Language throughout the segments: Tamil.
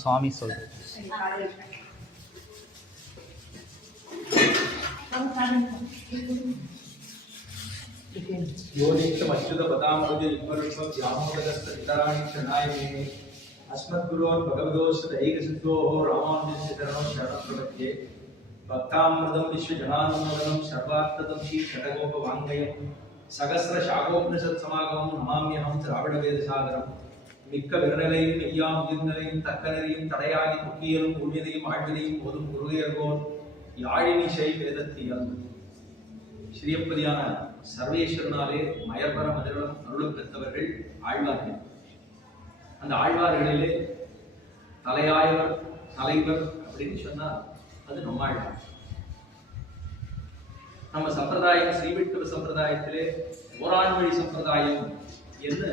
சுவாமி சொல்றது अस्मद्गुरोर्भगवतोऽस्मदैकसिद्धोः रामानुजस्य चरणौ शरणं प्रपद्ये भक्तामृतं विश्वजनानुमोदनं सर्वार्थदं श्री षडगोपवाङ्मयं सहस्रशाखोपनिषत्समागमं नमाम्यहं திராவிடவேதசாகரம் மிக்க விரநிலையும் மெய்யாம் உயிர்நிலையும் தக்கநெறியும் தடையாகி துக்கியலும் ஊழியதையும் ஆழ்வினையும் போதும் குருவேர்கோன் யாழினிசை வேதத்தியல் ஸ்ரீயப்பதியான சர்வேஸ்வரனாலே மயர்வர மதிரம் அருளும் பெற்றவர்கள் ஆழ்வார்கள். அந்த ஆழ்வார்களிலே தலையாயவர் தலைவர் அப்படின்னு சொன்னா அது நம்மாழ்வார். நம்ம சம்பிரதாயம் ஸ்ரீவிஷ்ணவ சம்பிரதாயத்திலே ஓராண்மொழி சம்பிரதாயம் என்று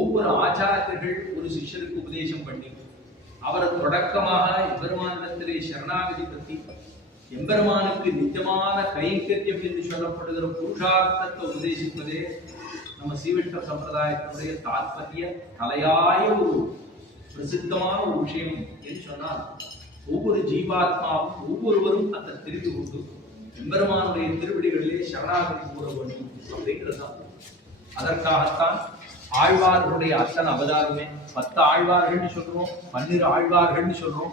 ஒவ்வொரு ஆச்சாரியர்கள் ஒரு சிஷ்யருக்கு உபதேசம் பண்ணி அவரை தொடக்கமாக எம்பெருமானிடத்திலே சரணாகதி பற்றி எம்பெருமானுக்கு நிஜமான கைங்கரியம் என்று சொல்லப்படுகிற புருஷார்த்தத்தை உபதேசிப்பதே நம்ம ஸ்ரீவிஷ்ணவ சம்பிரதாயத்தினுடைய தாற்பரிய தலையாய ஒரு பிரசித்தமான ஒரு விஷயம் என்று சொன்னால் ஒவ்வொரு ஜீவாத்மாவும் ஒவ்வொருவரும் அதை தெரிந்து கொண்டு எம்பெருமானுடைய திருவடிகளிலே சரணாகதி கூற வேண்டும் அப்படிங்கிறதுதான். அதற்காகத்தான் ஆழ்வார்களுடைய அத்தனை அவதாரமே 10 ஆழ்வார்கள் சொல்றோம், 12 ஆழ்வார்கள் சொல்றோம்.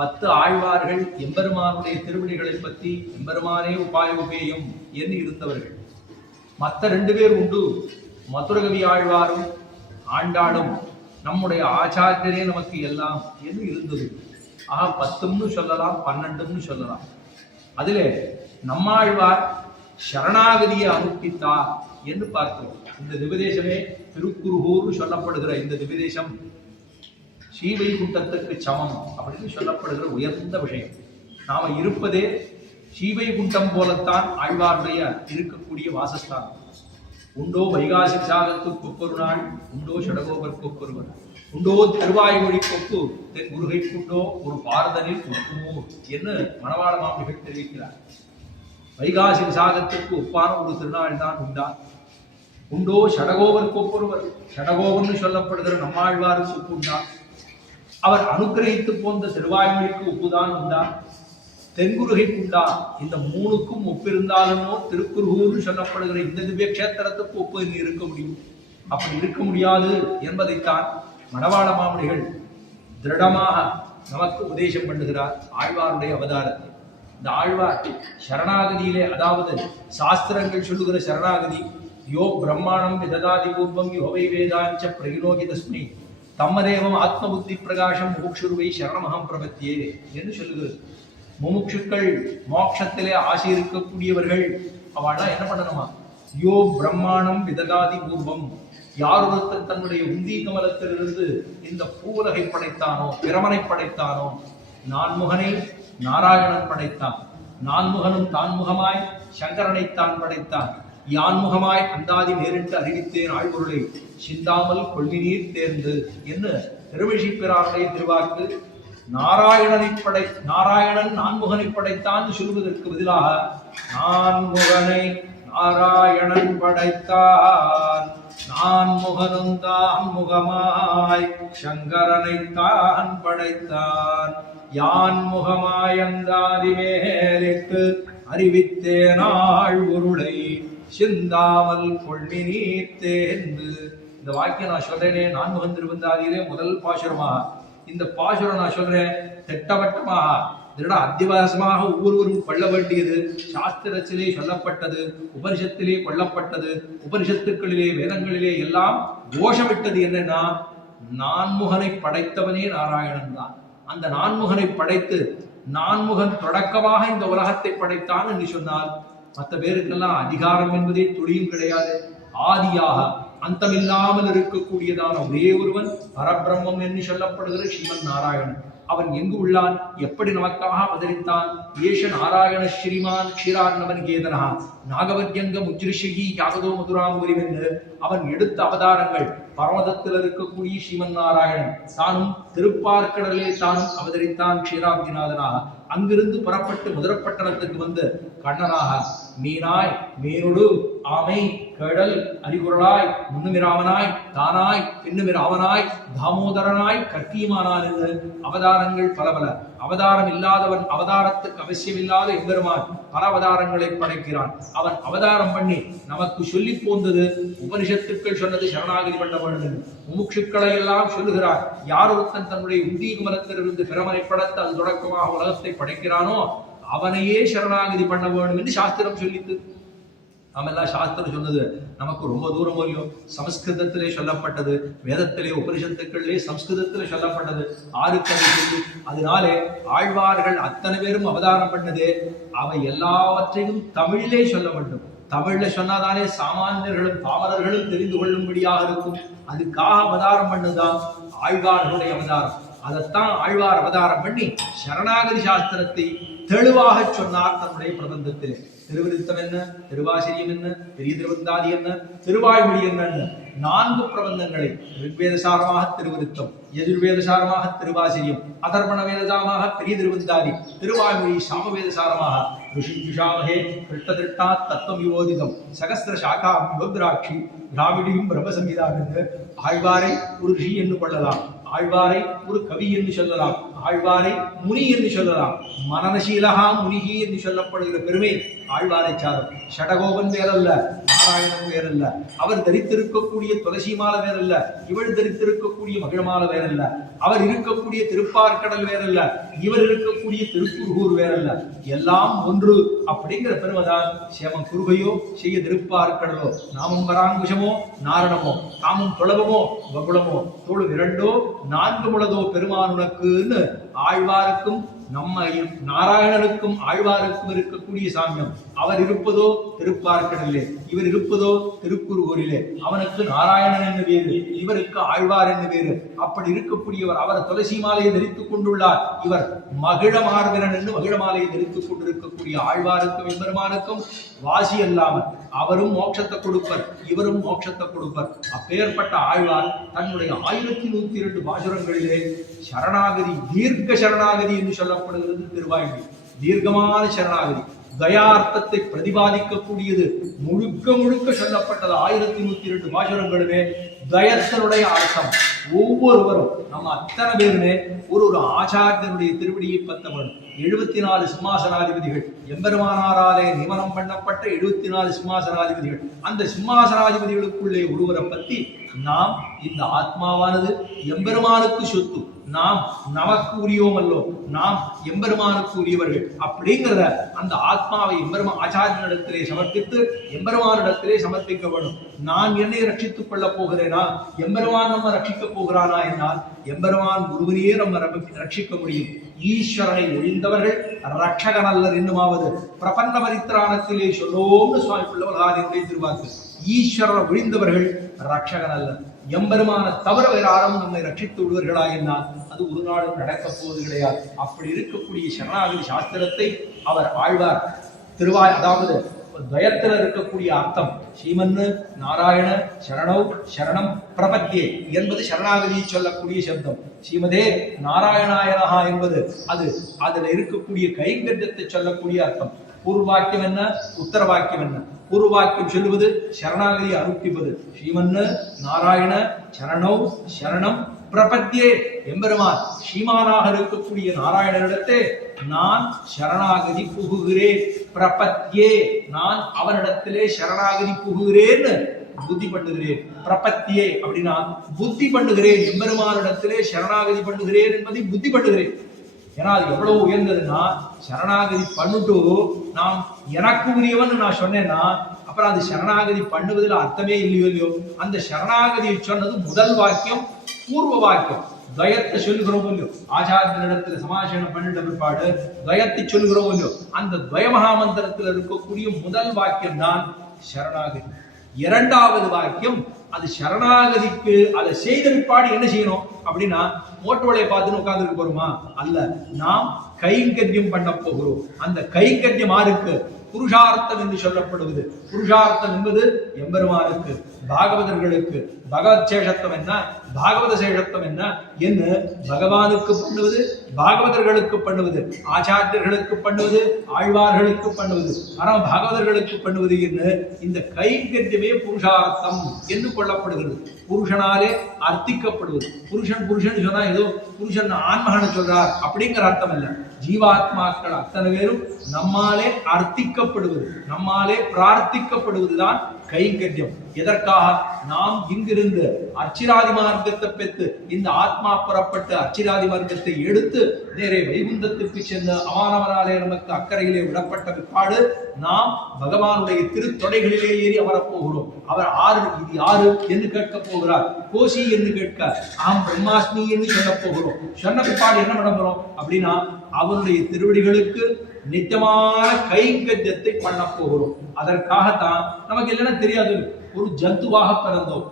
10 ஆழ்வார்கள் எம்பெருமானுடைய திருவடிகளை பற்றி எம்பெருமானே உபாய உபேயம் என்று இருந்தவர்கள். மற்ற 2 பேர் உண்டு, மதுரகவி ஆழ்வாரும் ஆண்டாளும் நம்முடைய ஆச்சாரியரே நமக்கு எல்லாம் என்று இருந்தது. ஆக 10ன்னு சொல்லலாம், 12ன்னு சொல்லலாம். அதிலே நம்மாழ்வார் சரணாகதியை அனுப்பித்தார் என்று பார்க்கிறோம். இந்த திவ்யதேசமே திருக்குருகூர் சொல்லப்படுகிற இந்த திவ்யதேசம் ஸ்ரீவைகுண்டத்துக்கு சமம் அப்படின்னு சொல்லப்படுகிற உயர்ந்த விஷயம். நாம இருப்பதே ஸ்ரீவைகுண்டம் போலத்தான் ஆழ்வாருடைய இருக்கக்கூடிய வாசஸ்தானம். உண்டோ வைகாசி சாகத்துக்கு ஒப்பொரு நாள், உண்டோ ஷடகோபருக்கு ஒப்பொருவர், உண்டோ தருவாய் மொழி கொப்பு தென் முருகைக்குண்டோ ஒரு பாரதனில் ஒப்புமோ என்று மணவாள மாமிகள் தெரிவிக்கிறார். வைகாசி விசாகத்திற்கு ஒப்பான ஒரு திருநாள் தான் உண்டா? உண்டோ ஷடகோபருக்கு ஒப்பொருவர், ஷடகோபன்னு சொல்லப்படுகிற நம்மாழ்வாருக்கு ஒப்பு உண்டா? அவர் அனுக்கிரகித்து போன்ற திருவாய்மொழிக்கு ஒப்புதான் உண்டா? தென்குருகைக்கு உண்டா? இந்த 3க்கும் ஒப்பிருந்தாலுமோ திருக்குருகூர்னு சொல்லப்படுகிற இந்த திவ்ய கஷேத்திரத்துக்கு ஒப்பு இருக்க முடியும். அப்படி இருக்க முடியாது என்பதைத்தான் மணவாள மாமணிகள் திருடமாக நமக்கு உபதேசம் பண்ணுகிறார் ஆழ்வாருடைய அவதாரத்தை. இந்த ஆழ்வார் சரணாகதியிலே, அதாவது சாஸ்திரங்கள் சொல்லுகிற சரணாகதி, யோ பிரம்மாணம் விததாதி பூர்வம் யோவை வேதாஞ்ச பிரகினோகி தஸ்மை தம்மதேவம் ஆத்ம புத்தி பிரகாசம் முமுக்ஷுருவை சரணமகம் பிரபத்தியே என்று சொல்லுகிறது. முமுட்சுக்கள் மோட்சத்திலே ஆசை இருக்கக்கூடியவர்கள் அவள்லாம் என்ன பண்ணணுமா? யோ பிரம்மாணம் விததாதி பூர்வம், யாரொருத்தர் தன்னுடைய உந்தி கமலத்திலிருந்து இந்த பூவுலகை படைத்தானோ, பிரமனை படைத்தானோ, நான்முகனை நாராயணன் படைத்தான், நான்முகனும் தான்முகமாய் சங்கரனைத்தான் படைத்தான், யான்முகமாய் அந்தாதி நேரிட்டு அறிவித்தேன் ஆழ்பொருளை சிந்தாமல் கொள்வினீர் தேர்ந்து என்று திருவிழிப்பிரானுடைய திருவாக்கு. நாராயணன் நான்முகனை படைத்தான் சொல்வதற்கு பதிலாக நான்முகனை நாராயணன் படைத்தான், நான்முகனும் தான் முகமாய் சங்கரனை தான் படைத்தான், யான் முகமாய் அந்தாதி மேலிட்டு அறிவித்தேனாள் பொருளை சிந்தாமல் கொள்வினீர் தேர்ந்து. இந்த வாக்கியம் நான் சொல்றேனே, நான்முகன் திருவந்தாதியிலே முதல் பாசுரமாக. இந்த பாசுரம் நான் சொல்றேன் திட்டவட்டமாக திருட அத்தியாவசியமாக ஒவ்வொருவரும் கொள்ள வேண்டியது. சாஸ்திரத்திலே சொல்லப்பட்டது, உபனிஷத்திலே கொள்ளப்பட்டது, உபனிஷத்துக்களிலே வேதங்களிலே எல்லாம் கோஷமிட்டது என்னன்னா, நான்முகனை படைத்தவனே நாராயணன் தான். அந்த நான்முகனை படைத்து நான்முகன் தொடக்கமாக இந்த உலகத்தை படைத்தான் என்று சொன்னால் மற்ற பேருக்கெல்லாம் அதிகாரம் என்பதே துளியும் கிடையாது. ஆதியாக அந்தமில்லாமல் இருக்கக்கூடியதான ஒரே ஒருவன் பரபிரம்மம் என்று சொல்லப்படுகிற ஸ்ரீமன் நாராயணன். அவன் எங்கு உள்ளான், எப்படி நமக்காக அவதரித்தான்? ஏஷ நாராயண ஸ்ரீமான் க்ஷீரார்ணவன் கேதனா நாகவத்யங்க முஜ்ரிஷி யாகதோ மதுராமுரிவென்று அவன் எடுத்த அவதாரங்கள். பரமதத்தில் இருக்கக்கூடிய ஸ்ரீமன் நாராயணன் தானும் திருப்பார்க்கடலே தானும் அவதரித்தான் க்ஷீராப்திநாதனாக. அங்கிருந்து புறப்பட்டு மதுரப்பட்டணத்துக்கு வந்து கண்ணனாக மீனாய் மீனொடு ஆமை கேடல் அரிகுரலாய் முன்னுமிராமனாய் தானாய் பின்னுமிராமனாய் தாமோதரனாய் கற்கியுமானான் என்று அவதாரங்கள் பல பல. அவதாரம் இல்லாதவன் அவதாரத்துக்கு அவசியமில்லாத எம்பெருமான் பல அவதாரங்களை படைக்கிறான். அவன் அவதாரம் பண்ணி நமக்கு சொல்லி போந்தது உபனிஷத்துக்கள் சொன்னது சரணாகதி பண்ண வேண்டும். முமுட்சுக்களை எல்லாம் சொல்லுகிறார். யார் ஒருத்தன் தன்னுடைய உண்டீக மரத்திலிருந்து பிரமனை படைத்து அது தொடக்கமாக உலகத்தை படைக்கிறானோ அவனையே சரணாகதி பண்ண வேண்டும் என்று சாஸ்திரம் சொல்லித்து. நாம எல்லாம் சாஸ்திரம் சொன்னது நமக்கு ரொம்ப தூரம் இல்லையோ. சமஸ்கிருதத்திலே சொல்லப்பட்டது, வேதத்திலே உபனிஷத்துக்களிலே சம்ஸ்கிருதத்திலே சொல்லப்பட்டது. ஆறுக்கதை சொல்லி அதனாலே ஆழ்வார்கள் அத்தனை பேரும் அவதாரம் பண்ணதே அவை எல்லாவற்றையும் தமிழிலே சொல்ல வேண்டும். தமிழ்ல சொன்னாதானே சாமானியர்களும் பாமரர்களும் தெரிந்து கொள்ளும்படியாக இருக்கும். அதுக்காக அவதாரம் பண்ணதுதான் ஆழ்வார்களுடைய அவதாரம். அதைத்தான் ஆழ்வார் அவதாரம் பண்ணி சரணாகதி சாஸ்திரத்தை தெளிவாக சொன்னார் தன்னுடைய பிரபந்தத்திலே. திருவிருத்தம் என்ன, திருவாசிரியம் என்ன, பெரிய திருவந்தாதி என்ன, திருவாய்மொழி என்னன்னு 4 பிரபந்தங்களை ரிக்வேதசாரமாக திருவிருத்தம், யஜுர்வேதசாரமாக திருவாசிரியம், அதர்வண வேதசாரமாக பெரிய திருவந்தாதி, திருவாய்மொழி சாமவேதசாரமாக ருஷிஷாமகே கிருஷ்ணதிருஷ்டா தத்துவம் விவோதிதம் சகஸ்திர சாக்கா விபத்ராட்சி திராவிடியும் பிரம்மசங்கீதா என்று ஆழ்வாரை ஒரு ரிஷி என்று கொள்ளலாம், ஆழ்வாரை ஒரு கவி என்று சொல்லலாம், ஆழ்வாரை முனி என்று சொல்லலாம். மனநசீலகா முனிகி என்று சொல்லப்படுகிற பெருமை ஆழ்வாரை சாரும். ஷடகோபன் வேறல்ல, நாராயணன் வேறல்ல, அவர் தரித்திருக்கக்கூடிய துளசி மாலை வேறல்ல, இவள் தரித்திருக்கக்கூடிய மகிழமாலை வேறல்ல, அவர் இருக்கக்கூடிய திருப்பார்கடல் வேறல்ல, இவர் இருக்கக்கூடிய திருக்குறுகூர் வேறல்ல, எல்லாம் ஒன்று அப்படிங்கிற பெருமைதான். சேமம் குருகையோ செய்ய திருப்பார்கடலோ, நாமம் வராங்குஷமோ நாரணமோ, தாமும் துளவமோ வகுளமோ, தோழு 2 4 முளதோ பெருமானுனக்குன்னு ஆழ்வாருக்கும் நம்ம நாராயணனுக்கும் ஆழ்வாருக்கும் இருக்கக்கூடிய சாமியம். அவர் இருப்பதோ திருப்பார்கடலிலே, இவர் இருப்பதோ திருக்குறுகூரிலே. அவனுக்கு நாராயணன் என்று வேறு, இவருக்கு ஆழ்வார் என்று வேறு. அப்படி இருக்கக்கூடியவர் அவர் துளசி மாலையை தரித்துக் கொண்டுள்ளார், இவர் மகிழமார்வரன் என்று மகிழமாலையை தரித்துக் கொண்டிருக்கக்கூடிய ஆழ்வாருக்கும் எம்பெருமானுக்கும் வாசி அல்லாமல் அவரும் மோட்சத்தை கொடுப்பர், இவரும் மோட்சத்தை கொடுப்பர். அப்பேற்பட்ட ஆழ்வார் தன்னுடைய 1102 பாசுரங்களிலே சரணாகதி, தீர்க்க சரணாகதி என்று சொல்லப்படுகிறது திருவாய்மொழி. தீர்க்கமான சரணாகதி, தயார்த்தத்தை பிரதிபாதிக்கக்கூடியது. முழுக்க முழுக்க சொல்லப்பட்டது 1102 பாசுரங்களுமே தயத்தினுடைய அர்த்தம். ஒவ்வொருவரும் நம்ம அத்தனை பேருமே ஒரு ஆச்சாரியனுடைய திருவடியை பத்தவன். 74 சிம்மாசனாதிபதிகள், எம்பெருமானாராலே நியமனம் பண்ணப்பட்ட 74 சிம்மாசனாதிபதிகள். அந்த சிம்மாசனாதிபதிகளுக்குள்ளே ஒருவரை பற்றி நாம் இந்த ஆத்மாவானது எம்பெருமானுக்கு சொத்து, நாம் நமக்கு உரியோம் அல்லோ, நாம் எம்பெருமானுக்கு உரியவர்கள் அப்படிங்கிறத அந்த ஆத்மாவை எம்பெருமான் ஆச்சாரியனிடத்திலே சமர்ப்பித்து எம்பெருமானிடத்திலே சமர்ப்பிக்க வேண்டும். நான் என்னை ரட்சித்துக் கொள்ளப் போகிறேனா, எம்பெருமான் நம்ம ரட்சிக்க போகிறானா என்னால் எம்பெருமான் குருவினையே நம்ம ரட்சிக்க முடியும். ஈஸ்வரனை ஒழிந்தவர்கள் ரட்சகன் அல்லர் என்னுமாவது பிரபந்த பரித்திராணத்திலே சொல்லோம்னு சுவாமி பிள்ளவகாரியுடைய திருவாக்கு. ஈஸ்வரனை ஒழிந்தவர்கள் ரட்சகன் அல்லர். எம்பெருமான தவிர வேற யாரும் நம்மை ரட்சித்து விடுவர்களா என்னால் அது ஒரு நாளும் நடக்கப் போவது கிடையாது. அப்படி இருக்கக்கூடிய சரணாகதி சாஸ்திரத்தை அவர் ஆழ்வார் திருவாய், அதாவது துவயத்தில் இருக்கக்கூடிய அர்த்தம் ஸ்ரீமன்னு நாராயண சரணௌ சரணம் பிரபத்தியே என்பது சரணாகதி சொல்லக்கூடிய சப்தம். ஸ்ரீமதே நாராயணாயனஹா என்பது அது அதில் இருக்கக்கூடிய கைங்கரியத்தை சொல்லக்கூடிய அர்த்தம். பூர்வாக்கியம் என்ன, உத்தர வாக்கியம் என்ன? பூர்வாக்கியம் சொல்லுவது சரணாகதி அனுஷ்டிப்பது. ஸ்ரீமன்னு நாராயண சரணௌ சரணம் பிரபத்தியே, எம்பெருமான் ஸ்ரீமானாக இருக்கக்கூடிய நாராயணனிடத்தே நான் சரணாகதி புகுகிறேன். பிரபத்தியே, நான் அவனிடத்திலே சரணாகதி புகுகிறேன்னு புத்தி பண்ணுகிறேன். பிரபத்தியே அப்படின்னா புத்தி பண்ணுகிறேன், எம்பெருமானிடத்திலே சரணாகதி பண்ணுகிறேன் என்பதை புத்தி பண்ணுகிறேன். ஏன்னா அது எவ்வளவு உயர்ந்ததுன்னா, சரணாகதி பண்ணிட்டு நாம் எனக்கு உரியவன் நான் சொன்னேன்னா அப்புறம் அது சரணாகதி பண்ணுவதில் அர்த்தமே இல்லையோ. அந்த சரணாகதியை சொன்னது முதல் வாக்கியம், பூர்வ வாக்கியம். துவயத்தை சொல்லுகிறோம் இல்லையோ, ஆச்சாரியனிடத்தில் சமாசனம் பண்ணிட்ட பிற்பாடு துவயத்தை சொல்லுகிறோம் இல்லையோ, அந்த துவய மகாமந்திரத்தில் இருக்கக்கூடிய முதல் வாக்கியம் தான் சரணாகதி. 2வது வாக்கியம் அது சரணாகதிக்கு அதை செய்த பிற்பாடு என்ன செய்யணும் அப்படின்னா, மோட்டோலையை பார்த்துன்னு உட்கார்ந்துட்டு போறோமா? அல்ல, நாம் கைங்கரியம் பண்ண போகிறோம். அந்த கைங்கரியம் யாருக்கு? புருஷார்த்தம் என்று சொல்லப்படுவது புருஷார்த்தம் என்பது எம்பெருமானுக்கு, பாகவதர்களுக்கு பகவத் சேஷத்துவம் என்ன, பாகவத சேஷத்துவம் என்ன பகவானுக்கு பண்ணுவது, பாகவதர்களுக்கு பண்ணுவது, ஆச்சாரியர்களுக்கு பண்ணுவது, ஆழ்வார்களுக்கு பண்ணுவது, ஆனால் பாகவதர்களுக்கு பண்ணுவது என்ன இந்த கைங்கரியமே புருஷார்த்தம் என்று கொள்ளப்படுகிறது. புருஷனாலே அர்த்திக்கப்படுவது. புருஷன் சொன்னா ஏதோ புருஷன் ஆன்மகனை சொல்றார் அப்படிங்கிற அர்த்தம் இல்ல. ஜீவாத்மாக்கள் அத்தனை பேரும் நம்மாலே அர்த்திக்கப்படுவது, நம்மாலே பிரார்த்திக்கப்படுவதுதான் கைங்கரியம். எதற்காக? நாம் இங்கிருந்து அர்ச்சிராதி மார்க்கத்தை பெற்று இந்த ஆத்மா புறப்பட்டு அர்ச்சிராதி மார்க்கத்தை எடுத்து நேரே வைகுந்தத்திற்கு சென்று அவானவனாலே நமக்கு அக்கறையிலே விடப்பட்ட பிற்பாடு நாம் பகவானுடைய திருத்தொடைகளிலே ஏறி அமரப் போகிறோம். அவர் ஆறு, இது யாரு என்று கேட்கப் போகிறார். கோசி என்று கேட்க ஆம் பிரம்மாஸ்மி என்று சொல்லப் போகிறோம். சொன்ன பிற்பாடு என்ன பண்ண போறோம் அப்படின்னா அவருடைய திருவடிகளுக்கு நித்தியமான கைங்கரியத்தை பண்ண போகிறோம். அதற்காகத்தான் நமக்கு இல்லைன்னா தெரியாது, ஒரு ஜந்துவாக பிறந்தோம்,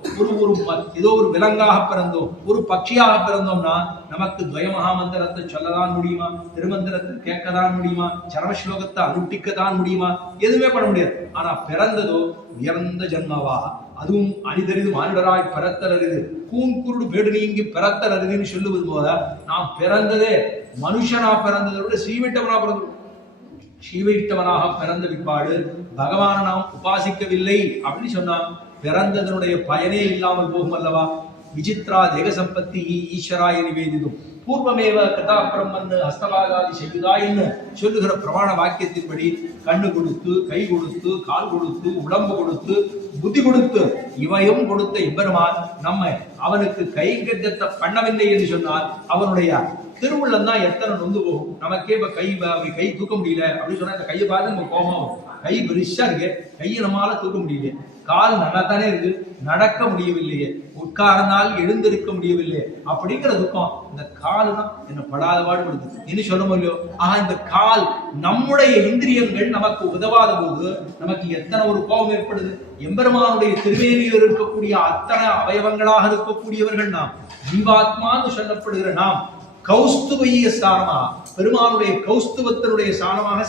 ஏதோ ஒரு விலங்காக பிறந்தோம், ஒரு பட்சியாக பிறந்தோம்னா நமக்கு துவயமகா மந்திரத்தை சொல்லதான் முடியுமா, திருமந்திரத்தை கேட்கதான் முடியுமா, சரமஸ்லோகத்தை அனுஷ்டிக்கத்தான் முடியுமா? எதுவுமே பண்ண முடியாது. ஆனா பிறந்ததோ உயர்ந்த ஜன்மாவா, அதுவும் அணிதறிது மானிடராய் பிறத்தலறிது, கூன்குருடு பேடு நீங்கி பிறத்தலறிதுன்னு சொல்லுவது போல நாம் பிறந்ததே மனுஷனா பிறந்ததை விட ஸ்ரீவிட்டவனா பிறந்தோம். ஸ்ரீவைஷ்ணவனாக பிறந்த பிற்பாடு பகவானை நாம் உபாசிக்கவில்லை அப்படின்னு சொன்னா பிறந்ததனுடைய பயனே இல்லாமல் போகும் அல்லவா? விசித்ரா தேக சம்பத்தி ஈஸ்வராய நிவேதிதும் பூர்வமேவ கதா பிரம்மன் ஹஸ்தபாகாதி செய்யுதாயின்னு சொல்லுகிற பிரமாண வாக்கியத்தின்படி கண்ணு கொடுத்து, கை கொடுத்து, கால் கொடுத்து, உடம்பு கொடுத்து, புத்தி கொடுத்து, இவையும் கொடுத்த எம்பெருமான் நம்மை அவனுக்கு கைங்கரியத்தை பண்ணவில்லை என்று சொன்னால் அவனுடைய திருவுள்ளம் தான் எத்தனை நொந்து போகும். நமக்கே இப்ப கை தூக்க முடியல அப்படின்னு சொன்னா இந்த கையை பார்த்து நம்ம கோபம், கை பெருசா இருக்கு, கையை நம்மளால தூக்க முடியல, கால் நல்லா தானே இருக்கு, நடக்க முடியவில்லையே, உட்கார்ந்தால் எழுந்திருக்க முடியவில்லை அப்படிங்கிற துக்கம். இந்த கால் தான் என்ன படாத பாடுபடுது என்று சொல்ல முடியும். ஆஹா, இந்த கால் நம்முடைய இந்திரியங்கள் நமக்கு உதவாத போது நமக்கு எத்தனை ஒரு கோபம் ஏற்படுது. எம்பெருமானுடைய திருவேணியில் இருக்கக்கூடிய அத்தனை அவயவங்களாக இருக்கக்கூடியவர்கள் நாம், ஜீவாத்மான்னு சொல்லப்படுகிற நாம் கௌஸ்துவைய ஸ்தானமா, பெருமானுடைய கௌஸ்துவத்தினுடைய ஸ்தானமாக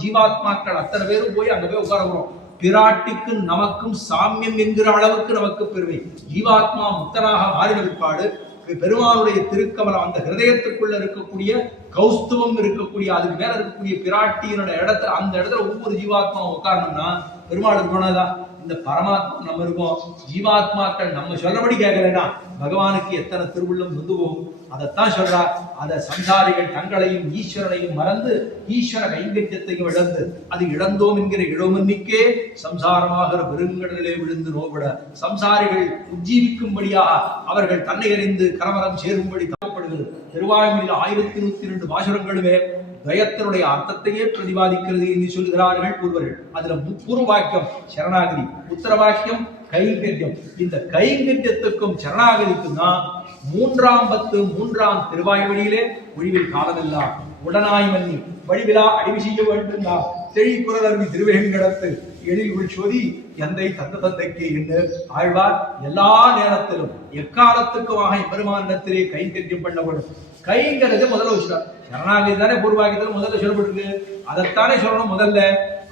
ஜீவாத்மாக்கள் அத்தனை பேரும் போய் அங்க போய் உட்காரணும். பிராட்டிக்கு நமக்கும் சாமியம் என்கிற அளவுக்கு நமக்கு பெருமை. ஜீவாத்மா முக்தனாக மாறின பிற்பாடு பெருமானுடைய திருக்கமலம் அந்த ஹிருதயத்துக்குள்ள இருக்கக்கூடிய கௌஸ்துவம் இருக்கக்கூடிய அதுக்கு மேல இருக்கக்கூடிய பிராட்டியினுடைய இடத்துல, அந்த இடத்துல ஒவ்வொரு ஜீவாத்மாவும் உட்காரணும்னா பெருமாளுக்கு போனதா இந்த பரமாத்மா நம்ம இருக்கோம். ஜீவாத்மாக்கள் நம்ம சொல்லபடி கேட்கலன்னா பகவானுக்கு எத்தனை திருவுள்ளம் நொந்து போகும். அதைத்தான் சொல்றார். அதை சம்சாரிகள் தங்களையும் ஈஸ்வரனையும் மறந்து ஈஸ்வர கைங்கரியத்தையும் இழந்து அது இழந்தோம் என்கிற இளமன்னிக்கே சம்சாரமாகிற பெருங்கடலிலே விழுந்து நோவிட சம்சாரிகள் உஜ்ஜீவிக்கும்படியாக அவர்கள் தன்னை அறிந்து கரமரம் சேரும்படி தரப்படுகிறது. திருவாய்மொழியில் 1102 பாசுரங்களுமே துவயத்தினுடைய அர்த்தத்தையே பிரதிபாதிக்கிறது என்று சொல்லுகிறார்கள் பூர்வர்கள். அதுல பூர்வ வாக்கியம் சரணாகதி, உத்தர வாக்கியம் கைங்கரியம். இந்த கைங்கரியத்துக்கும் சரணாகதிக்கும் தான் 3 திருவாய்மொழியிலே ஒழிவில் காலமெல்லாம் உடனாய் மன்னி வழிவிழா அடிவி செய்ய வேண்டும் தெழிக்குறலர்வி திருவேங்கடத்து எழில் உள்சோதி எந்தை தந்தைக்கு என்று ஆழ்வார் எல்லா நேரத்திலும் எக்காலத்துக்குமாக பெருமானிடத்திலே கைங்கரியம் பண்ணப்படும். கைங்கரியத்தை முதல்ல வச்சுட்டார். சரணாகதி தானே பூர்வாக்கியத்தில் முதல்ல சொல்லப்பட்டிருக்கு, அதைத்தானே சொல்லணும். முதல்ல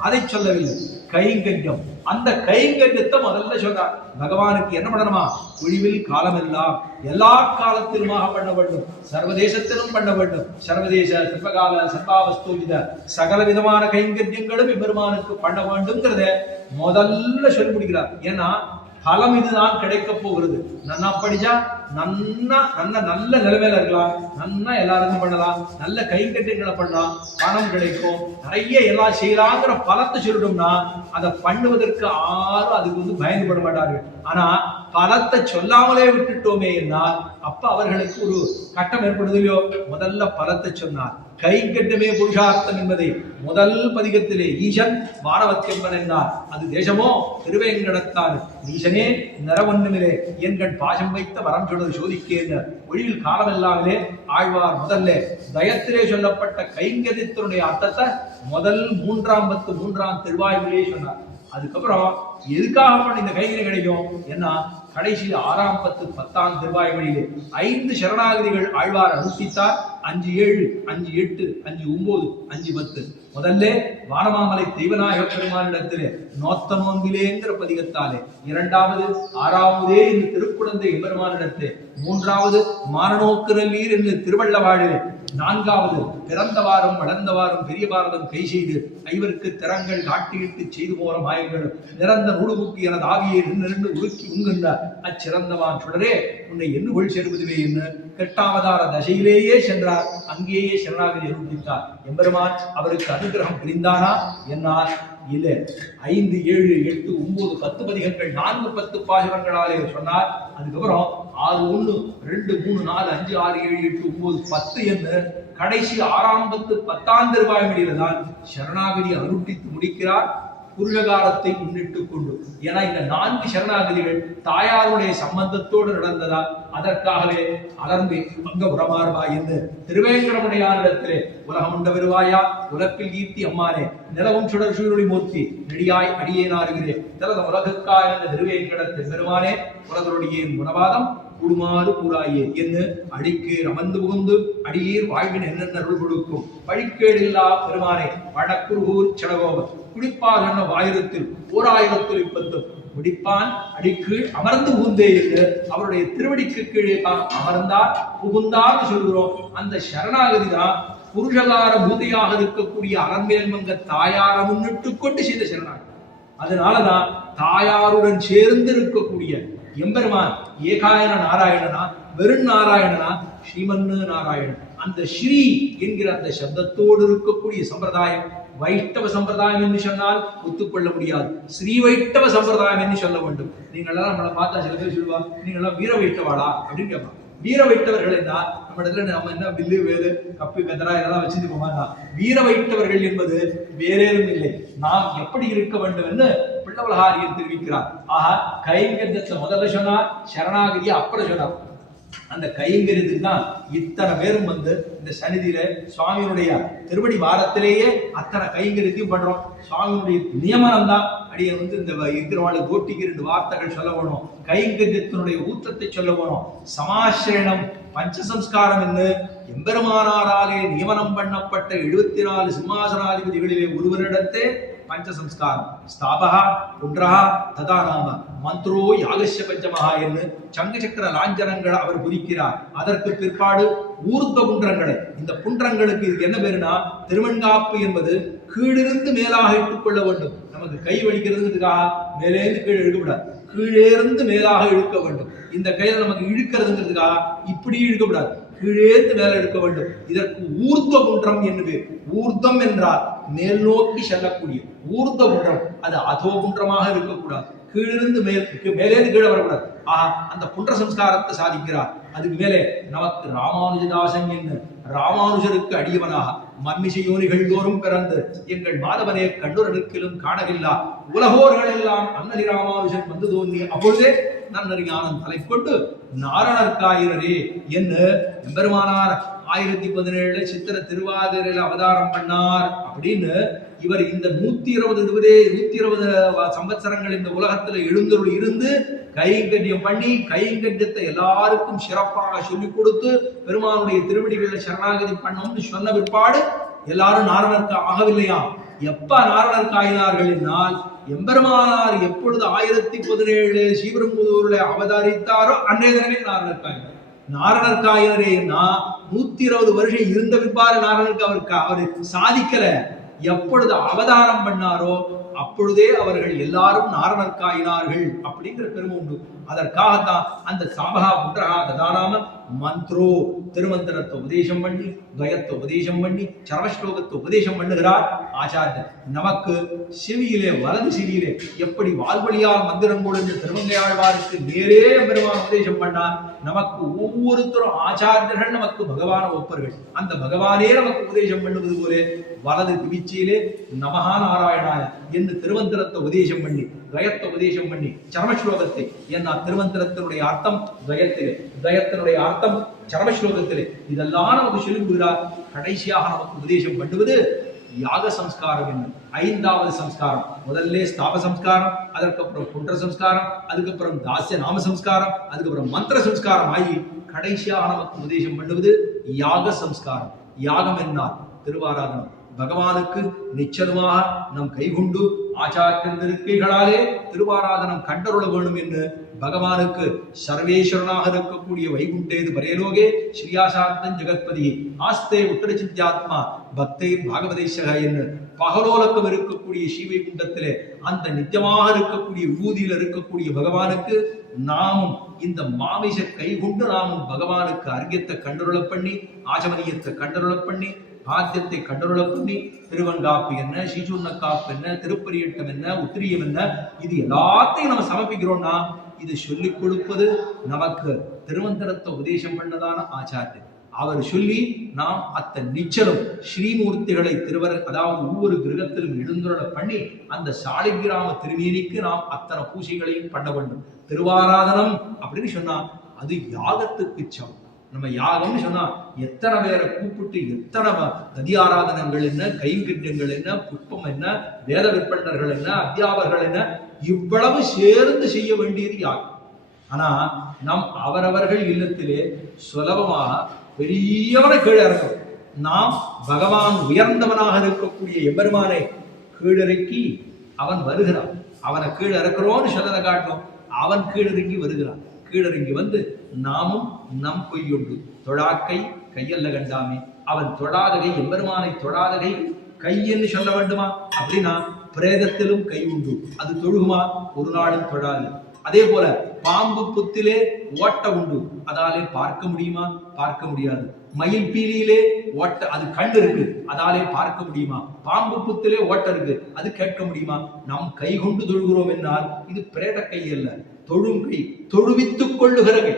அதை சொல்லவில்லை, கைங்கரியம். அந்த கைங்கரியத்தை முதல்ல சொல்றார். பகவானுக்கு என்ன பண்ணணுமா? ஒழிவில் காலம் எல்லாம் எல்லா காலத்திலுமாக பண்ண வேண்டும், சர்வதேசத்திலும் பண்ண வேண்டும். சர்வதேச சர்வகால சர்வாவஸ்தோஜித சகல விதமான கைங்கரியங்களும் பெருமானுக்கு பண்ண வேண்டும்ங்கிறத முதல்ல சொல்லி முடிக்கிறார். ஏன்னா பலம் இதுதான் கிடைக்க போகிறது. நன்னா படிச்சா நல்ல நிலைமையில இருக்கலாம், நன்னா எல்லாருக்கும் பண்ணலாம், நல்ல கைங்கரியங்களை பண்ணலாம், பணம் கிடைக்கும், நிறைய எல்லாம் செய்யலாங்கிற பலத்தை சொல்லிட்டோம்னா அதை பண்ணுவதற்கு யாரும் அதுக்கு பயந்துபட மாட்டார்கள். ஆனா பலத்தை சொல்லாமலே விட்டுட்டோமே என்றால் அப்ப அவர்களுக்கு ஒரு கட்டம் ஏற்படுது இல்லையோ. முதல்ல பலத்தை சொன்னார். கைங்கரியமே புருஷார்த்தம் என்பதை முதல் பதிகத்திலே ஈசன் வானவத்தியம்பன் என்றார். அது தேசமோ திருவேங்கடத்தான் ஈசனே நிறவொன்னுமிலே என்கண் பாசம் வைத்த வரம் சொல்வது சோதிக்கேன் ஒழிவில் காலமெல்லாமலே ஆழ்வார் முதல்ல தயத்திலே சொல்லப்பட்ட கைங்கரியத்தினுடைய அர்த்தத்தை முதல் 3 திருவாய்மொழியே சொன்னார். அதுக்கப்புறம் எதுக்காக பண்ண இந்த கைங்கரியம் கிடைக்கும்? ஏன்னா கடைசியில் 6 திருவாய்மொழியிலே 5 சரணாகதிகள் ஆழ்வார் அனுஷ்டித்தார். 5, 7, 5, 8, 5, 9, 5, 10. முதல்ல வானமாமலை தெய்வநாயக பெருமானிடத்திலே நோத்த நோன்பிலேங்கிற பதிகத்தாலே, இரண்டாவது ஆறாவதே என்று திருக்குழந்தை எம்பெருமானிடத்திலே, மூன்றாவது மானநோக்கு நல்லீர் என்று திருவள்ளவாழிலே, நான்காவது பிறந்தவாறும் வளர்ந்தவாறும் பெரிய பாரதம் கை செய்து ஐவருக்கு திறங்கள் காட்டியிட்டு செய்து போற மாயங்கள் நிறந்த நூடுபுக்கு எனது ஆவியை நின்று உருக்கி உங்குன்ற அச்சிறந்தவான் சுடரே உன்னை எண்ணுகொள் சேர்வதுவே என்று கெட்டாவதார தசையிலேயே சென்றார். அங்கேயே சரணாகதி அனுப்பித்தார். எம்பெருமான் அவருக்கு அனுகிரகம் புரிந்தானா என்னால் இல்ல. 5, 7, 8, 9, 10 பதிகங்கள் 4, 10 பாசுரங்களாலே சொன்னார். அதுக்கப்புறம் 6, 1, 2, 3, 4, 5, 6, 7, 8, 9, 10 என்று கடைசி 6ஆம் 10 10ஆம் திருவாய்மொழியில தான் சரணாகதி அனுஷ்டித்து முடிக்கிறார், புருஷகாரத்தை முன்னிட்டுக் கொண்டு. ஏன்னா இந்த 4 சரணாகதிகள் தாயாருடைய சம்பந்தத்தோடு நடந்ததா, அதற்காகவே அலர்ந்து பங்க உரமாறுவா என்று திருவேங்கடமுடையானிடத்திலே உலகமுண்ட வருவாயா உலப்பில் ஈர்த்தி அம்மானே நிலவும் சுடர் சூழொளி மூர்த்தி நெடியாய் அடியேனாருகிறே தலத உலகுக்காய் என்ற திருவேங்கடத்தின் பெருமானே உலகருடைய குணவாதம் கூடுமாறு கூறாயே என்று அடிக்கு அமர்ந்து புகுந்து அடியீர் வாழ்வின் என்னென்ன அருள் கொடுக்கும் வழிக்கேடில்லா பெருமானே வடக்குருகூர் செடகோபர் குடிப்பார் என்ன 1000 முடிப்பான் அடிக்கீழ் அமர்ந்து புகுந்தே என்று அவருடைய திருவடிக்கு கீழே தான் அமர்ந்தார் புகுந்தார் சொல்கிறோம். அந்த சரணாகதி தான் புருஷகார பூதையாக இருக்கக்கூடிய அரண்மேல்மங்க தாயார முன்னிட்டு கொண்டு செய்த சரணாகதி. அதனாலதான் தாயாருடன் சேர்ந்து இருக்கக்கூடிய எம்பெருமான் ஏகாயன நாராயணனா வெறும் நாராயணனா ஸ்ரீமன்னு நாராயணன். அந்த ஸ்ரீ என்கிற அந்த சப்தத்தோடு இருக்கக்கூடிய சம்பிரதாயம் வைஷ்ணவ சம்பிரதாயம் என்று சொன்னால் ஒத்துக்கொள்ள முடியாது. ஸ்ரீ வைஷ்ணவ சம்பிரதாயம் என்று சொல்ல வேண்டும். நீங்கள்லாம் நம்மளை பார்த்தா சில பேர் சொல்லுவா நீங்கள்லாம் வீர வைஷ்ணவாடா அப்படின்னு கேட்பாங்க. வீர வைஷ்ணவர்கள் என்றால் நம்ம இடத்துல நம்ம என்ன வில்லு வேலு கப்பு கதரா இதெல்லாம் வச்சுட்டு போமாட்டா. வீர வைஷ்ணவர்கள் என்பது வேறேதும் இல்லை, நாம் எப்படி இருக்க வேண்டும் என்று பிள்ளவலகாரியர் தெரிவிக்கிறார். ஆக கைங்கரியத்தை முதல்ல சொன்னார், சரணாகதியை அப்புறம் சொன்னார். அந்த கைங்கரியத்துக்கு தான் இத்தனை பேரும் வந்து இந்த சன்னிதியில சுவாமியினுடைய திருவடி வாரத்திலேயே அத்தனை கைங்கரியத்தையும் பண்றோம். சுவாமியினுடைய நியமனம் தான் அடிய வந்து இந்த இருக்கிறவாளுக்கு கோட்டிக்கு 2 வார்த்தைகள் சொல்ல வேணும், கைங்கரியத்தினுடைய ஊற்றத்தை சொல்ல வேணும். சமாசிரணம் பஞ்சசம்ஸ்காரம் என்று எம்பெருமானாராலே நியமனம் பண்ணப்பட்ட 74 சிம்மாசனாதிபதிகளிலே ஒருவரிடத்தே பஞ்சசம்ஸ்காரம் ஸ்தாபகா புன்றஹா ததா நாம மந்த்ரோ யாகஸ்ய பஞ்சமஹா என்று சங்கு சக்கர லாஞ்சனங்கள் அவர் புரிக்கிறார். அதற்கு பிற்பாடு ஊர்த்த புன்றங்களை, இந்த புன்றங்களுக்கு இதுக்கு என்ன பேருனா திருவண்காப்பு என்பது கீழிருந்து மேலாக இட்டுக் கொள்ள வேண்டும். நமக்கு கை வலிக்கிறதுங்கிறதுக்காக மேலேருந்து கீழே இழுக்கப்படாது, கீழே இருந்து மேலாக இழுக்க வேண்டும். இந்த கையில நமக்கு இழுக்கிறதுங்கிறதுக்காக இப்படி இழுக்கப்படாது, கீழேந்து மேல எடுக்க வேண்டும். இதற்கு ஊர்த்த குன்றம் என்று பேர். ஊர்த்தம் என்றால் மேல் நோக்கி செல்லக்கூடிய ஊர்த்த குன்றம், அது அதோ குன்றமாக இருக்கக்கூடாது, கீழிருந்து மேலேந்து கீழே வரக்கூடாது. ஆஹா, அந்த புன்ற சம்ஸ்காரத்தை சாதிக்கிறார். அதுக்கு மேலே நமக்கு ராமானுஜதாசன் என்று ராமானுஜருக்கு அடியவனாக மன்மிசை யோனிகள் தோறும் பிறந்து எங்கள் மாதவனே கண்ணுரடுக்கிலும் காணவில்லா உலகோர்கள் எல்லாம் அன்னதி ராமானுஜன் வந்து தோன்றி அப்பொழுதே நன்னறிஞானம் தலை கொண்டு நாரணர்காயினரே என்று எம்பெருமானார் 1017 சித்திர திருவாதிரையில் அவதாரம் பண்ணார் அப்படின்னு இவர் இந்த 120 சம்பத்சரங்கள் இந்த உலகத்துல எழுந்தருள் இருந்து கைங்கரியம் பண்ணி கைங்கரியத்தை எல்லாருக்கும் சிறப்பாக சொல்லிக் கொடுத்து பெருமானுடைய திருவடிகளை சரணாகதி பண்ணோம்னு சொன்ன பிற்பாடு எல்லாரும் நாரணர்க்கு ஆகவில்லையா? எப்ப நாரணர்க்கு ஆயினார்கள் என்றால் எம்பெருமானார் எப்பொழுது 1017 ஸ்ரீபெரும்புதூரில் அவதரித்தாரோ அன்றைய தினமே நாரணர்க்கு ஆயினார். நாரணர்க்கு ஆயினரேன்னா 120 வருஷம் இருந்த பிற்பாடு நாரணருக்கு அவர் சாதிக்கல. எப்பொழுது அவதாரம் பண்ணாரோ அப்பொழுதே அவர்கள் எல்லாரும் நாரணர்க்காயினார்கள் அப்படிங்கிற பெருமை உண்டு. அதற்காகத்தான் அந்த சாபகா புன்றஹா ததானாம மந்த்ரோ திருமந்திரத்தை உபதேசம் பண்ணி துவயத்தை உபதேசம் பண்ணி சரமஸ்லோகத்தை உபதேசம் பண்ணுகிறார் ஆச்சாரியர். நமக்கு செவியிலே வலது செவியிலே எப்படி வால்வழியால் மந்திரம் கொடுத்து திருமங்கையாழ்வாருக்கு நேரே பெருமான் உபதேசம் பண்ணார். நமக்கு ஒவ்வொருத்தரும் ஆச்சாரியர்கள் நமக்கு பகவான ஒப்பர்கள். அந்த பகவானே நமக்கு உபதேசம் பண்ணுவது போல வலது திவிச்சியிலே நமஹா நாராயணாய என்று திருமந்திரத்தை உபதேசம் பண்ணி துவயத்தை உபதேசம் பண்ணி சரமஸ்லோகத்தை என்ன திருமந்திரத்தினுடைய அர்த்தம் துவயத்திலே, துவயத்தினுடைய அர்த்தம் சரமஸ்லோகத்திலே, இதெல்லாம் நமக்கு சொல்லிக் கொடுக்கிறார். கடைசியாக நமக்கு உபதேசம் பண்ணுவது யாக சம்ஸ்காரம் என்று 5வது சம்ஸ்காரம். முதல்ல ஸ்தாப சம்ஸ்காரம், அதற்கப்புறம் புன்ற சம்ஸ்காரம், அதுக்கப்புறம் தாஸ்ய நாம சம்ஸ்காரம், அதுக்கப்புறம் மந்திர சம்ஸ்காரம் ஆகி கடைசியாக நமக்கு உபதேசம் பண்ணுவது யாக சம்ஸ்காரம். யாகம் என்னால் திருவாராதனம், பகவானுக்கு நிச்சயமாக நம் கைகொண்டு ஆச்சாரியன் திருக்கைகளாலே திருவாராதனம் கண்டருள வேணும் என்று பகவானுக்கு சர்வேஸ்வரனாக இருக்கக்கூடிய வைகுண்டேது பரேலோகே ஸ்ரீயாசாந்தன் ஜெகத்பதி ஆஸ்தே உத்தரச்சித்யாத்மா பக்தை பாகவதேசக என்று பகலோலக்கம் இருக்கக்கூடிய ஸ்ரீவைகுண்டத்திலே அந்த நித்தியமாக இருக்கக்கூடிய விபூதியில் இருக்கக்கூடிய பகவானுக்கு நாமும் இந்த மாமிச கைகொண்டு நாமும் பகவானுக்கு அர்க்கியத்தை கண்டருள பண்ணி ஆச்சமனியத்தை கண்டருள பண்ணி பாத்தியத்தை கண்டருள பண்ணி திருவன்காப்பு என்ன, ஸ்ரீசூர்ணக்காப்பு என்ன, திருப்பரியட்டம் என்ன, உத்திரியம் என்ன, இது எல்லாத்தையும் நம்ம சமர்ப்பிக்கிறோம்னா இது சொல்லிக் கொடுப்பது நமக்கு திருமந்திரத்தை உபதேசம் பண்ணதான ஆச்சாரியர். அவர் சொல்லி நாம் அத்த நிச்சலும் ஸ்ரீமூர்த்திகளை அதாவது ஒவ்வொரு கிரகத்திலும் எழுந்துருள பண்ணி அந்த சாலிகிராம திருமேனிக்கு நாம் அத்தனை பூஜைகளையும் பண்ண வேண்டும். திருவாராதனம் அப்படின்னு சொன்னா அது யாகத்துக்கு சமம். நம்ம யாகம்னு சொன்னா எத்தனை பேரை கூப்பிட்டு எத்தனை நதி ஆராதனங்கள் என்ன, கைங்கரியங்கள் என்ன, புஷ்பம் என்ன, வேத விற்பனர்கள் என்ன, அத்தியாபர்கள் என்ன, இவ்வளவு சேர்ந்து செய்ய வேண்டியது யாகம். ஆனா நம் அவரவர்கள் இல்லத்திலே சுலபமாக பெரியவனை கீழே இறக்கும். நாம் பகவான் உயர்ந்தவனாக இருக்கக்கூடிய எம்பெருமானை கீழிறக்கி அவன் வருகிறான். அவனை கீழே இறக்குறோன்னு சொல்லதை காட்டும். அவன் கீழிறங்கி வருகிறான். கீழிறங்கி வந்து நாமும் நம் கொய்யொண்டு தொழாக்கை கையல்ல கண்டாமே. அவன் தொழாதகை எம்பெருமானை தொழாதகை கையென்னு சொல்ல வேண்டுமா? அப்படின்னா பிரேதத்திலும் கை உண்டு, அது தொழுகுமா? ஒரு நாளும் தொழாது. அதே போல பாம்பு புத்திலே ஓட்ட உண்டு, அதாலே பார்க்க முடியுமா? பார்க்க முடியாது. மயில் பீலியிலே ஓட்ட, அது கண் இருக்கு, அதாலே பார்க்க முடியுமா? பாம்பு புத்திலே ஓட்ட இருக்கு, அது கேட்க முடியுமா? நம் கை கொண்டு தொழுகிறோம் என்னால் இது பிரேத கை அல்ல, தொழும் கை, தொழுவித்துக் கொள்ளுகிற கை.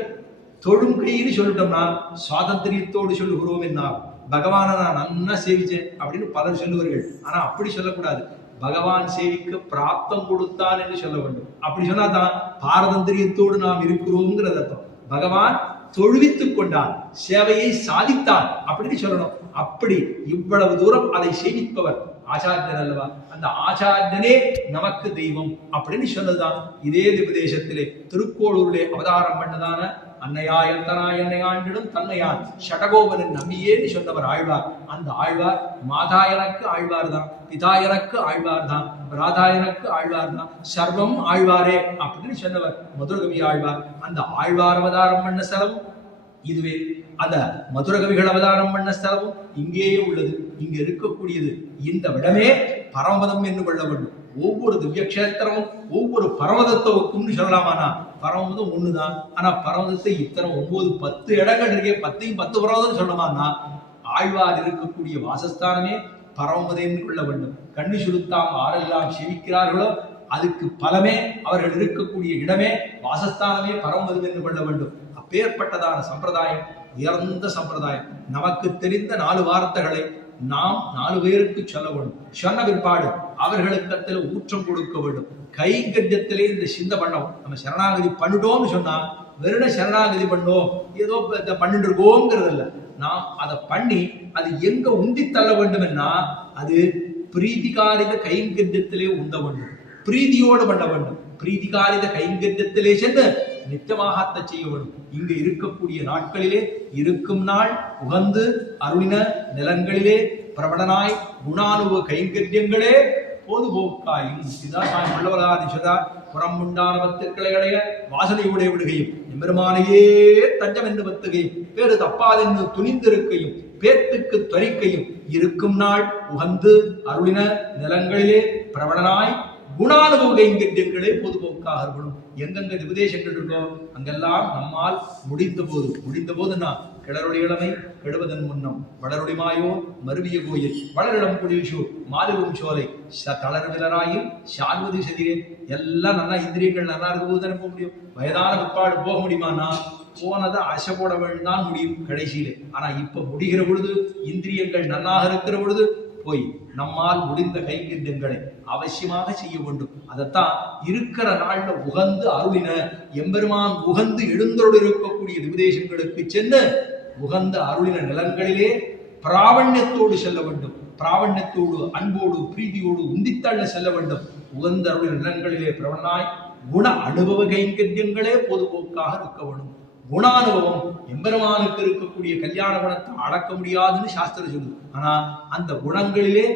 தொழும் கைன்னு சொல்லிட்டோம்னா சுவாதந்திரியத்தோடு சொல்லுகிறோம் என்னால் பகவானை நான் நன்னா சேவிச்சேன் அப்படின்னு பலர் சொல்லுவார்கள். ஆனா அப்படி சொல்லக்கூடாது. பகவான் சேவிக்க பிராப்தம் கொடுத்தான் என்று சொல்ல வேண்டும். அப்படி சொன்னா தான் பாரதந்திரியத்தோடு நாம் இருக்கிறோம்ங்கிறது அர்த்தம். பகவான் தொழுவித்துக் கொண்டான், சேவையை சாதித்தான் அப்படின்னு சொல்லணும். அப்படி இவ்வளவு தூரம் அதை சேவிப்பவர் ஆச்சாரியன் அல்லவா? அந்த ஆச்சாரியனே நமக்கு தெய்வம் அப்படின்னு சொன்னதுதான் இதே உபதேசத்திலே திருக்கோளூரிலே அவதாரம் பண்ணதான அன்னையாய் அந்தனாய் என்னை ஆண்டிடும் தன்னையான் ஷடகோபனின் நம்பியேன்னு சொன்னவர் ஆழ்வார். அந்த ஆழ்வார் மாதா எனக்கு ஆழ்வார் தான், பிதா எனக்கு ஆழ்வார் தான், ராதா எனக்கு ஆழ்வார் தான், சர்வம் ஆழ்வாரே அப்படின்னு சொன்னவர் மதுரகவி ஆழ்வார். அந்த ஆழ்வார் அவதாரம் பண்ண ஸ்தலம் இதுவே. அந்த மதுரகவிகள் அவதாரம் பண்ண ஸ்தலமும் இங்கேயே உள்ளது. இங்க இருக்கக்கூடியது இந்த விடமே பரமபதம் என்று கொள்ள வேண்டும். ஒவ்வொரு திவ்ய கஷேத்திரமும் ஒவ்வொரு பரமதத்துவம்னு சொல்லலாமானா பரமபதம் ஒண்ணுதான். ஆனா பரமதத்தை இத்தனை 9 10 இடங்கள் இருக்கே, 10யும் 10 பரமதம் சொல்லலாமான்னா ஆழ்வார் இருக்கக்கூடிய வாசஸ்தானமே பரமபதம் என்று கொள்ள வேண்டும். கண்ணு சுருத்தாம் ஆரெல்லாம் சேவிக்கிறார்களோ அதுக்கு பலமே அவர்கள் இருக்கக்கூடிய இடமே வாசஸ்தானமே பரமபதம் என்று கொள்ள வேண்டும். அப்பேற்பட்டதான சம்பிரதாயம் உயர்ந்த சம்பிரதாயம். நமக்கு தெரிந்த 4 வார்த்தைகளை நாம் 4 பேருக்கு சொல்ல வேண்டும். சொன்ன பிற்பாடு அவர்களுக்கு அத்துல ஊற்றம் கொடுக்க வேண்டும். கைங்கரியத்திலே இந்த சிந்த பண்ணோம். நம்ம சரணாகதி பண்ணிட்டோம்னு சொன்னா வெறும் சரணாகதி பண்ணோம் ஏதோ பண்ணிட்டு இருக்கோங்கிறது இல்லை. நாம் அதை பண்ணி அது எங்க உந்தி தள்ள வேண்டும்னா அது பிரீதிகாரித கைங்கரியத்திலே உந்த வேண்டும், பிரீதியோடு பண்ண வேண்டும். பிரீதிகாரித கைங்கரியத்திலே சென்று நித்தியமாக செய்ய வேண்டும். இங்கு இருக்கக்கூடிய நாட்களிலே இருக்கும் நாள் உகந்து அருளின நிலங்களிலே பிரபடனாய் குணானுபவ கைங்கரியங்களே போதுபோக்காயும் சிதாசாய் மல்லவராதிசதா புறம் உண்டான பத்துக்களைய வாசனையுடைய விடுகையும் எம்பெருமானையே தஞ்சம் என்று பத்துகையும் பேரு தப்பாதென்று துணிந்திருக்கையும் பேத்துக்கு துவரிக்கையும் இருக்கும் நாள் உகந்து அருளின நிலங்களிலே பிரபடனாய் குணானுபவ கைங்கரியங்களே பொதுபோக்காக இருக்கணும். எங்கெங்க உபதேசங்கள் இருக்கோ அங்கெல்லாம் நம்மால் முடிந்த போதுன்னா கிளருடைய இளமை கெடுவதன் முன்னம் வளருடிமாயோ மருவிய கோயில் வளரிடம் குடிஷு மாலுவும் சோலை தளர்விலராயில் சால்வதி செதிரே எல்லாம் நல்லா இந்திரியங்கள் நல்லா இருக்க போது தானே போக முடியும். வயதான பிற்பாடு போக முடியுமானா போனதை ஆசை போட வேண்டாம் முடியும் கடைசியிலே. ஆனா இப்ப முடிகிற பொழுது இந்திரியங்கள் நன்னாக இருக்கிற பொழுது போய் நம்மால் முடிந்த கைங்கரியங்களை அவசியமாக செய்ய வேண்டும். அதைத்தான் இருக்கிற நாள்ல உகந்து அருளின எம்பெருமான் உகந்து எழுந்தோடு இருக்கக்கூடிய உபதேசங்களுக்கு சென்று உகந்த அருளின நிலங்களிலே பிராவண்யத்தோடு செல்ல வேண்டும். பிராவண்யத்தோடு அன்போடு பிரீதியோடு உந்தித்தள்ள செல்ல வேண்டும். உகந்த அருளின நிலங்களிலே பிரவனாய் குண அனுபவ கைங்கரியங்களே பொதுபோக்காக இருக்க வேண்டும். குணானுபவம். எம்பெருமானுக்கு இருக்கக்கூடிய கல்யாண குணத்தை அளக்க முடியாதுன்னு சாஸ்திரம் சொல்லுது. ஆனா அந்த குணங்களிலே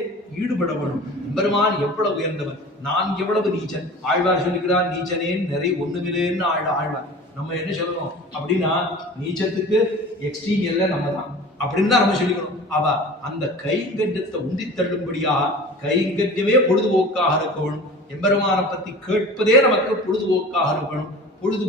ஈடுபட வேணும். எம்பெருமான் எவ்வளவு உயர்ந்தவன், நான் எவ்வளவு நீச்சன். ஆழ்வார் சொல்லுகிறார், நீச்சனேன் நிறை ஒண்ணுமில்லேன்னு ஆழ்வார். நம்ம என்ன சொல்லணும் அப்படின்னா, நீச்சத்துக்கு எக்ஸ்ட்ரீம் எல்லை நம்ம தான் அப்படின்னு தான் நம்ம சொல்லிக்கணும். அவ அந்த கைங்கரியத்தை உந்தி தள்ளும்படியா கைங்கரியமே பொழுதுபோக்காக இருக்கணும். எம்பெருமானை பத்தி கேட்பதே நமக்கு பொழுதுபோக்காக இருக்கணும். பொழுது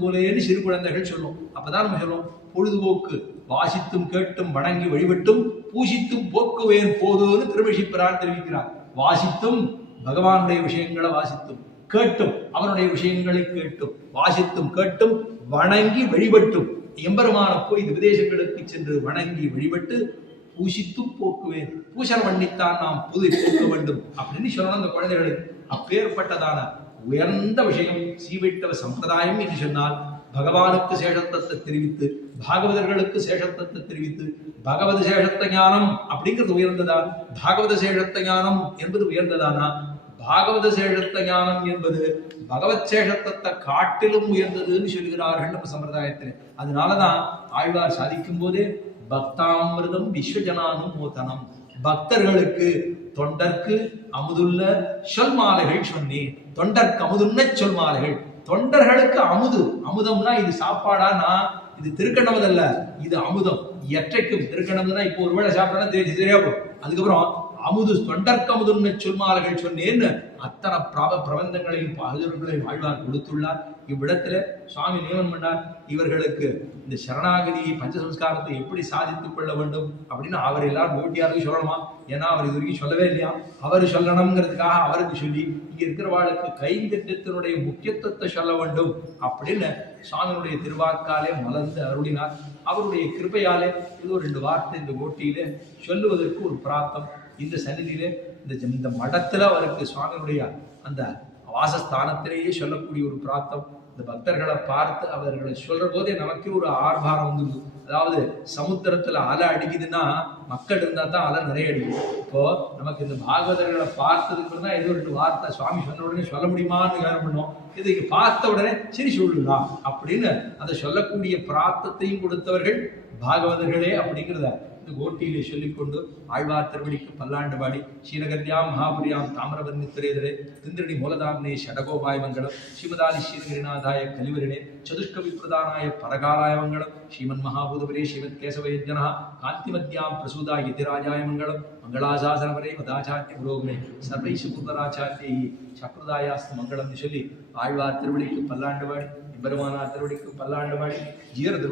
போலேன்னு சிறு குழந்தைகள் சொல்லும். அப்பதான் நம்ம சொல்லுவோம், பொழுதுபோக்கு வாசித்தும் கேட்டும் வணங்கி வழிபட்டும் பூசித்தும் போக்குவேன் போதுன்னு திருமழிப்பிரான் தெரிவிக்கிறார். வாசித்தும் பகவானுடைய விஷயங்களை வாசித்தும், கேட்டும் அவனுடைய விஷயங்களை கேட்டும், வாசித்தும் கேட்டும் வணங்கி வழிபட்டும் எம்பெருமான போய் இந்த விதேசங்களுக்கு சென்று வணங்கி வழிபட்டு பூசித்தும் போக்குவேன். பூசணம் பண்ணித்தான் நாம் புது போக்க வேண்டும் அப்படின்னு சொல்லணும் அந்த குழந்தைகளுக்கு. அப்பேற்பட்டதான உயர்ந்த விஷயம் சீவைட்டவ சம்பிரதாயம் என்று சொன்னால், பகவானுக்கு சேஷத்தத்தை தெரிவித்து பாகவதர்களுக்கு சேஷத்தத்தை தெரிவித்து பகவத சேஷத்த ஞானம் அப்படிங்கிறது உயர்ந்ததான், பாகவத சேஷத்த ஞானம் என்பது உயர்ந்ததானா? பாகவத சேஷத்த ஞானம் என்பது பகவத் சேஷத்தத்தை காட்டிலும் உயர்ந்ததுன்னு சொல்கிறார்கள் நம்ம சம்பிரதாயத்தில். அதனாலதான் ஆழ்வார் சாதிக்கும் போதே பக்தாமிருதம் விஸ்வஜனானும் மோதனம், பக்தர்களுக்கு தொண்டர்க்கு அமுதுள்ள சொல் மாலைகள் சொன்னேன். தொண்டர்க்கு அமுதுன்ன சொல் மாலைகள். தொண்டர்களுக்கு அமுதம்னா இது சாப்பாடானா இது திருக்கணமதல்ல, இது அமுதம். எற்றைக்கும் திருக்கணம்னா இப்போ ஒருவேளை சாப்பிட்டா சரியா போகும். அதுக்கப்புறம் அமுது தொண்டர்க்கு அமுதுன்ன சொல்மாலைகள் சொன்னேன்னு அத்தனை பிரபந்தங்களையும் பாகர்களையும் ஆழ்வார் கொடுத்துள்ளார். இவ்விடத்துல சுவாமி நியமனம் பண்ணார், இவர்களுக்கு இந்த சரணாகதியை பஞ்சசம்ஸ்காரத்தை எப்படி சாதித்துக் கொள்ள வேண்டும் அப்படின்னு அவர் எல்லாரும் ஓட்டியாருக்கு சொல்லணுமா? ஏன்னா அவர் இது வரைக்கும் சொல்லவே இல்லையா. அவர் சொல்லணுங்கிறதுக்காக அவருக்கு சொல்லி இங்க இருக்கிறவாளுக்கு கைங்கரியத்தினுடைய முக்கியத்துவத்தை சொல்ல வேண்டும் அப்படின்னு சுவாமியினுடைய திருவாக்காலே மலர்ந்து அருளினார். அவருடைய கிருபையாலே இது ஒரு 2 வார்த்தை இந்த கோட்டியிலே சொல்லுவதற்கு ஒரு பிராப்தம். இந்த சன்னிதியிலே இந்த மடத்துல அவருக்கு சுவாமியுடைய அந்த வாசஸ்தானத்திலேயே சொல்லக்கூடிய ஒரு பிராப்தம். இந்த பக்தர்களை பார்த்து அவர்களை சொல்ற போதே நமக்கே ஒரு ஆர்ப்பாரம் வந்துடுது. அதாவது சமுத்திரத்துல அலை அடிக்குதுன்னா மக்கள் இருந்தா தான் அலை நிறைய அடிக்கும். இப்போ நமக்கு இந்த பாகவதர்களை பார்த்ததுக்கு தான் ஏதோ 2 வார்த்தை சுவாமி சொன்ன உடனே சொல்ல முடியுமான்னு வேலை பண்ணோம். இதுக்கு பார்த்த உடனே சரி சொல்லலாம் அப்படின்னு அதை சொல்லக்கூடிய பிராப்தத்தையும் கொடுத்தவர்கள் பாகவதர்களே அப்படிங்கிறத இந்த கோட்டியிலே சொல்லிக்கொண்டு ஆழ்வார் திருவடிக்கு பல்லாண்டு பாடி ஸ்ரீநகர்யாம் மகாபுரியாம் தாமிரபரணி துரேதரே திந்திரணி மூலதாம்னே ஷடகோபாய மங்களம் ஸ்ரீமதாதி ஸ்ரீநகரிநாதாய கலிவரிணே சதுஷ்கவி பிரதானாய பரகாலாய மங்களம் ஸ்ரீமன் மகாபூதபரே ஸ்ரீமத் கேசவயஜ்ஞனா காந்திமத்யாம் பிரசூதா யதிராஜாய மங்களம் மங்களாசாசனவரே மதாச்சாரிய புரோகமே சர்வைஷு பூர்வராச்சாரியை சக்ரதாயாஸ்து மங்களம்னு சொல்லி ஆழ்வார் திருவடிக்கு பல்லாண்டு பாடி பெருமானார் திருவடிக்கு பல்லாண்டு பாடி ஜீர